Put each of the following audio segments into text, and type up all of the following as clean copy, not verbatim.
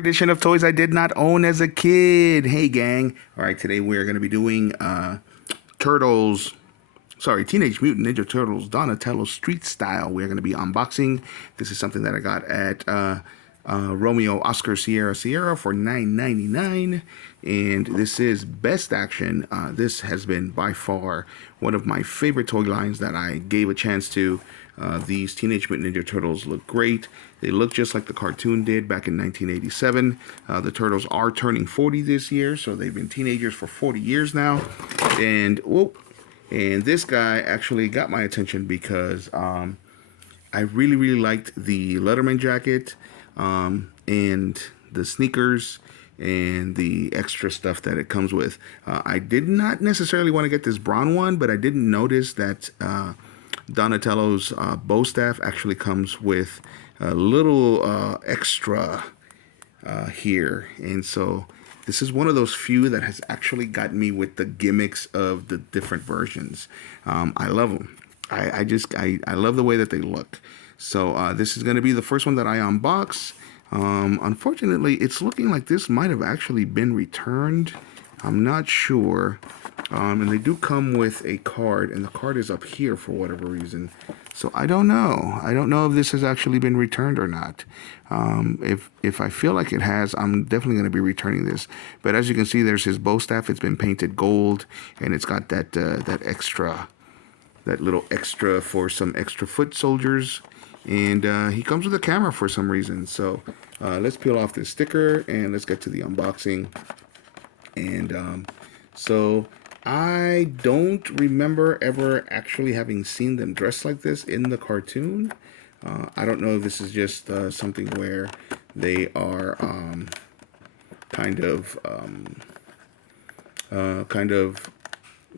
Edition of toys I did not own as a kid. Hey gang. All right, today we're going to be doing Teenage Mutant Ninja Turtles Donatello Street Style. We're going to be unboxing. This is something that I got at Romeo Oscar Sierra for $9.99, and this is Best Action. This has been by far one of my favorite toy lines that I gave a chance to. These Teenage Mutant Ninja Turtles look great. They look just like the cartoon did back in 1987. The Turtles are turning 40 this year, so they've been teenagers for 40 years now. And this guy actually got my attention because I really liked the Letterman jacket and the sneakers and the extra stuff that it comes with. I did not necessarily want to get this brown one, but I didn't notice that Donatello's bow staff actually comes with a little extra here, and so this is one of those few that has actually gotten me with the gimmicks of the different versions. I love them. I love the way that they look. So this is going to be the first one that I unbox. Unfortunately, it's looking like this might have actually been returned. I'm not sure. And they do come with a card, and the card is up here for whatever reason. So I don't know. I don't know if this has actually been returned or not. If I feel like it has, I'm definitely going to be returning this. But as you can see, there's his bow staff. It's been painted gold, and it's got that little extra for some extra foot soldiers. And he comes with a camera for some reason. So let's peel off this sticker, and let's get to the unboxing. And so I don't remember ever actually having seen them dressed like this in the cartoon. I don't know if this is just something where they are kind of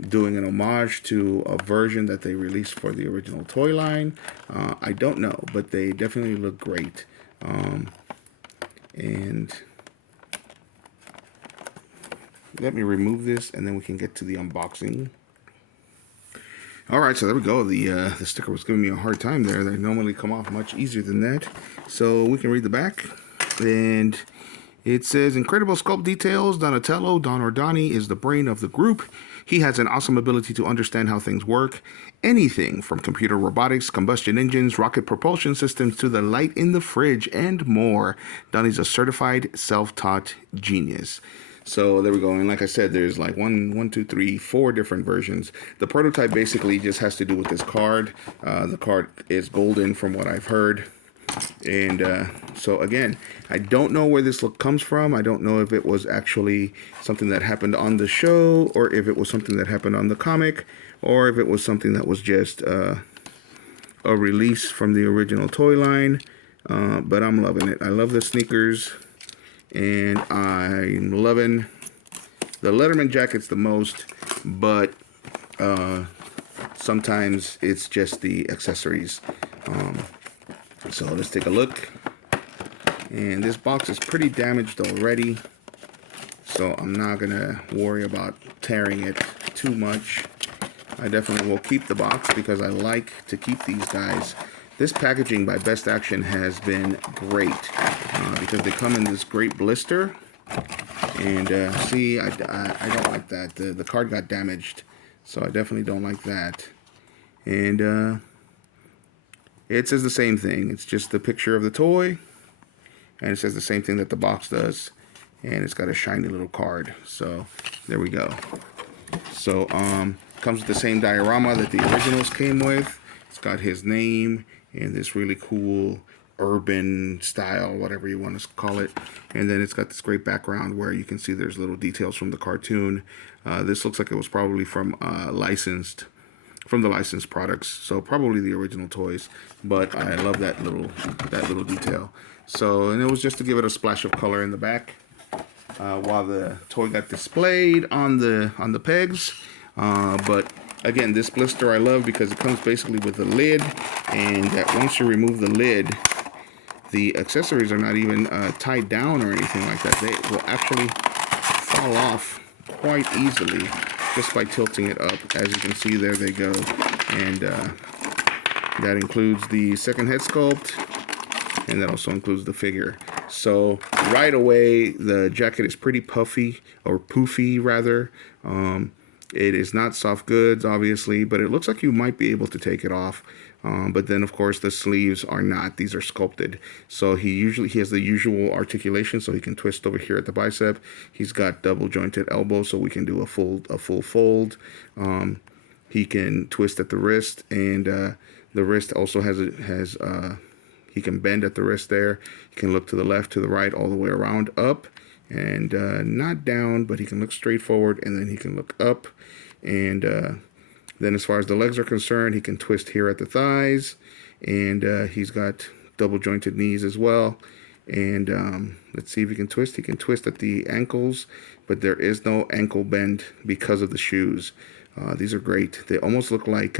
doing an homage to a version that they released for the original toy line. I don't know, but they definitely look great. And let me remove this, and then we can get to the unboxing. All right, so there we go. The sticker was giving me a hard time there. They normally come off much easier than that. So we can read the back, and it says, incredible sculpt details. Donatello, Don or Donnie, is the brain of the group. He has an awesome ability to understand how things work. Anything from computer robotics, combustion engines, rocket propulsion systems, to the light in the fridge, and more. Donnie's a certified self-taught genius. So there we go. And like I said, there's like four different versions. The prototype basically just has to do with this card. The card is golden from what I've heard. And so again, I don't know where this look comes from. I don't know if it was actually something that happened on the show, or if it was something that happened on the comic, or if it was something that was just a release from the original toy line. But I'm loving it. I love the sneakers. And I'm loving the Letterman jackets the most, but sometimes it's just the accessories. So let's take a look. And this box is pretty damaged already, so I'm not gonna worry about tearing it too much. I definitely will keep the box because I like to keep these guys. This packaging by Best Action has been great because they come in this great blister. And see, I don't like that. The card got damaged, so I definitely don't like that. And it says the same thing. It's just the picture of the toy, and it says the same thing that the box does. And it's got a shiny little card. So there we go. So comes with the same diorama that the originals came with. It's got his name and this really cool urban style, whatever you want to call it. And then it's got this great background where you can see there's little details from the cartoon. This looks like it was probably from the licensed products, so probably the original toys. But I love that little detail. So, and it was just to give it a splash of color in the back while the toy got displayed on the pegs. But again, this blister I love because it comes basically with a lid, and that once you remove the lid, the accessories are not even tied down or anything like that. They will actually fall off quite easily just by tilting it up. As you can see, there they go. And that includes the second head sculpt, and that also includes the figure. So right away, the jacket is pretty puffy, or poofy rather. It is not soft goods, obviously, but it looks like you might be able to take it off. But then, of course, the sleeves are not. These are sculpted. So he has the usual articulation, so he can twist over here at the bicep. He's got double jointed elbows, so we can do a full fold. He can twist at the wrist, and the wrist also has he can bend at the wrist there. He can look to the left, to the right, all the way around, up, and not down, but he can look straight forward, and then he can look up. And then as far as the legs are concerned, he can twist here at the thighs, and he's got double jointed knees as well. And let's see if he can twist. He can twist at the ankles, but there is no ankle bend because of the shoes. These are great. They almost look like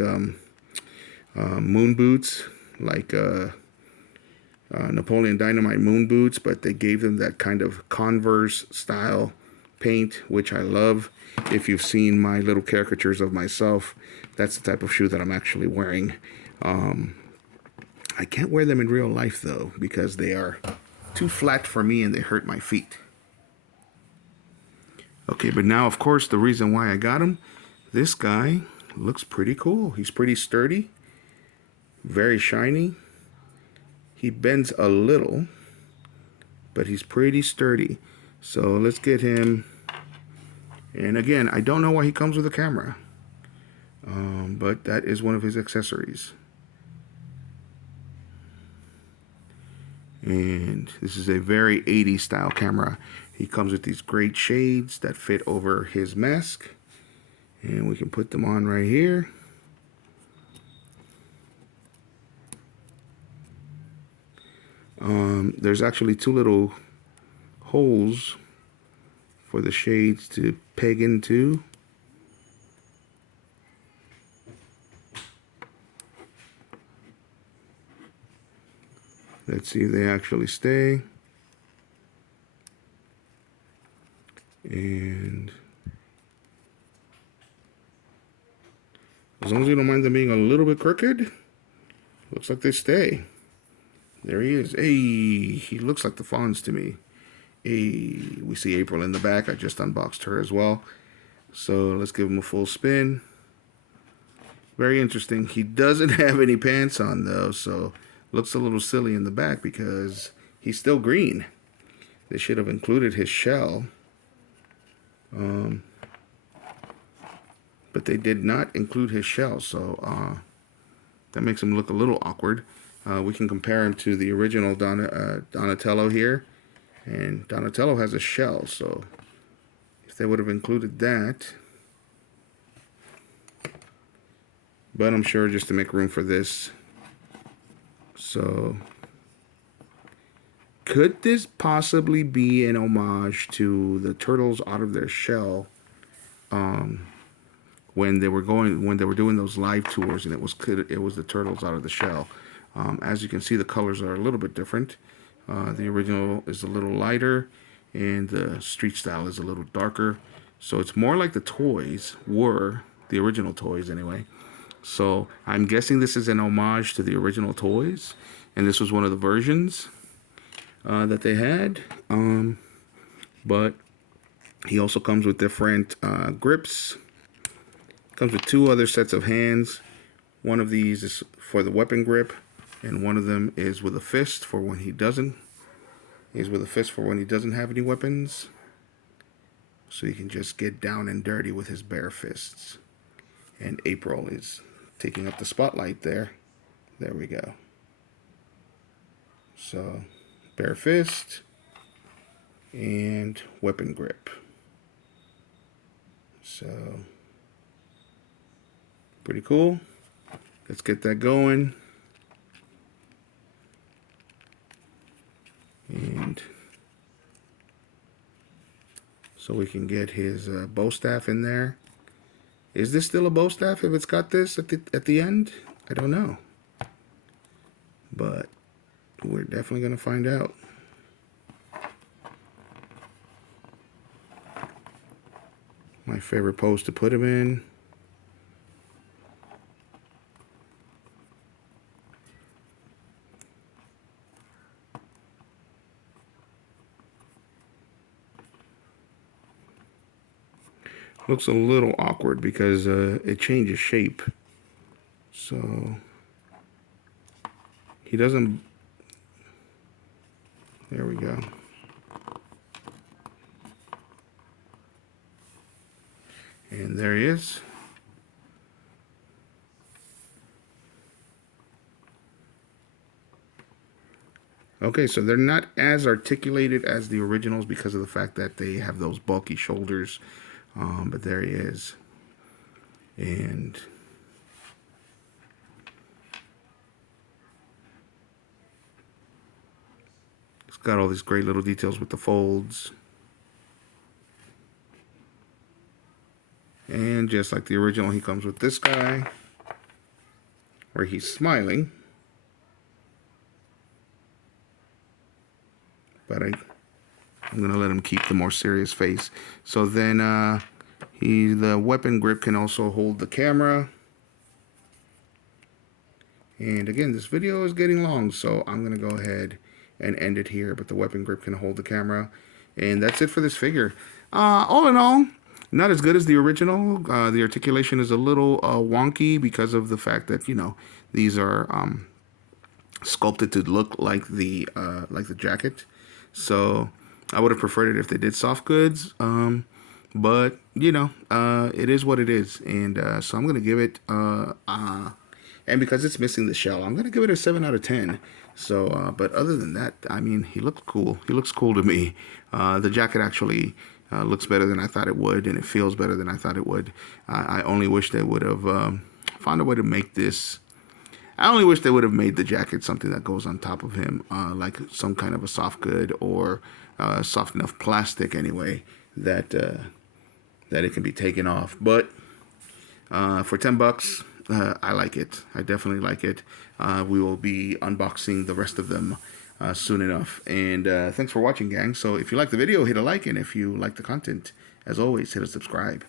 moon boots, like Napoleon Dynamite moon boots, but they gave them that kind of Converse style paint, which I love. If you've seen my little caricatures of myself, that's the type of shoe that I'm actually wearing. I can't wear them in real life though, because they are too flat for me and they hurt my feet. Okay, but now of course the reason why I got him, this guy looks pretty cool. He's pretty sturdy, very shiny. He bends a little, but he's pretty sturdy. So let's get him. And again, I don't know why he comes with a camera, but that is one of his accessories. And this is a very 80s style camera. He comes with these great shades that fit over his mask. And we can put them on right here. There's actually two little holes for the shades to peg into. Let's see if they actually stay. And as long as you don't mind them being a little bit crooked, looks like they stay. There he is. Hey, he looks like the Fonz to me. Hey, we see April in the back. I just unboxed her as well. So let's give him a full spin. Very interesting. He doesn't have any pants on though, so looks a little silly in the back because he's still green. They should have included his shell. But they did not include his shell, so that makes him look a little awkward. We can compare him to the original Donatello here, and Donatello has a shell, so if they would have included that. But I'm sure just to make room for this. So could this possibly be an homage to the turtles out of their shell? When they were doing those live tours, and it was the turtles out of the shell. As you can see, the colors are a little bit different. The original is a little lighter, and the street style is a little darker. So it's more like the toys were, the original toys anyway. So I'm guessing this is an homage to the original toys, and this was one of the versions that they had. But he also comes with different grips. Comes with two other sets of hands. One of these is for the weapon grip, and one of them is with a fist for when he doesn't. He's with a fist for when he doesn't have any weapons. So he can just get down and dirty with his bare fists. And April is taking up the spotlight there. There we go. So bare fist and weapon grip. So pretty cool. Let's get that going. And so we can get his bow staff in there. Is this still a bow staff if it's got this at the end? I don't know. But we're definitely going to find out. My favorite pose to put him in. Looks a little awkward because it changes shape. So he doesn't. There we go. And there he is. Okay, so they're not as articulated as the originals because of the fact that they have those bulky shoulders. But there he is. And it's got all these great little details with the folds. And just like the original, he comes with this guy where he's smiling. But I'm gonna let him keep the more serious face. So then the weapon grip can also hold the camera. And again, this video is getting long, so I'm gonna go ahead and end it here. But the weapon grip can hold the camera, and that's it for this figure. All in all, not as good as the original. The articulation is a little wonky because of the fact that, you know, these are sculpted to look like the jacket. So I would have preferred it if they did soft goods. But you know, it is what it is, and so I'm gonna give it. And because it's missing the shell, I'm gonna give it a 7 out of 10. So, but other than that, I mean, he looks cool. He looks cool to me. The jacket actually looks better than I thought it would, and it feels better than I thought it would. I only wish they would have found a way to make this. I only wish they would have made the jacket something that goes on top of him, like some kind of a soft good or soft enough plastic anyway that that it can be taken off. But for $10, I like it. I definitely like it. We will be unboxing the rest of them soon enough. And thanks for watching, gang. So if you like the video, hit a like, and if you like the content, as always, hit a subscribe.